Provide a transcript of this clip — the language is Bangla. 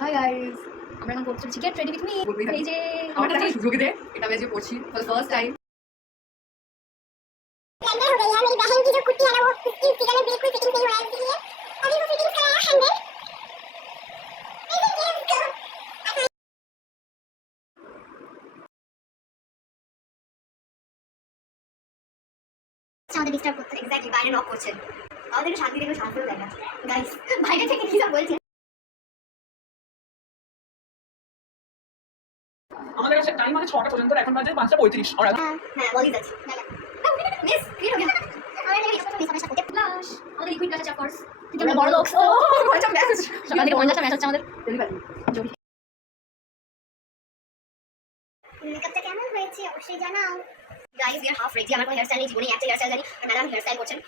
হাই গাইস, আমরা এখন করছি গেট রেডি উইথ মি। এই যে আমাকে একটা সুযোগ দে, এটা আমি আজকে পড়ছি for the first time. Blender हो गई है मेरी बहन की जो कुर्ती है ना वो 50 स्टिकर में बिल्कुल फिटिंग नहीं हो रहा है इसलिए अभी वो फिटिंग कराया 100 আমাদের ডিস্টার্ব করতে এক্স্যাক্টলি বাইরে নক করছেন আমাদের শান্তি দেখে শান্তি দেয় না গাইস বাইরে থেকে কি সব বলছেন আমাদের কাছে টাইম আছে 6টা পর্যন্ত, এখন বাজে 5:35 আর হ্যাঁ বলি যাচ্ছে মিস কি হলো আমাদের এই সব মিস হচ্ছে প্লাস আমাদের লিকুইড প্লাস অফ কোর্স কিন্তু আমরা বড় লোক ও আচ্ছা মেসেজ সকাল থেকে 50টা ম্যাচ হচ্ছে আমাদের। মেকআপটা কেমন হয়েছে অবশ্যই জানাও guys we are half ready আমার কোনো হেয়ার স্টাইল নেই জীবনে একটা হেয়ার স্টাইল জানি আর ম্যাডাম হেয়ার স্টাইল করছেন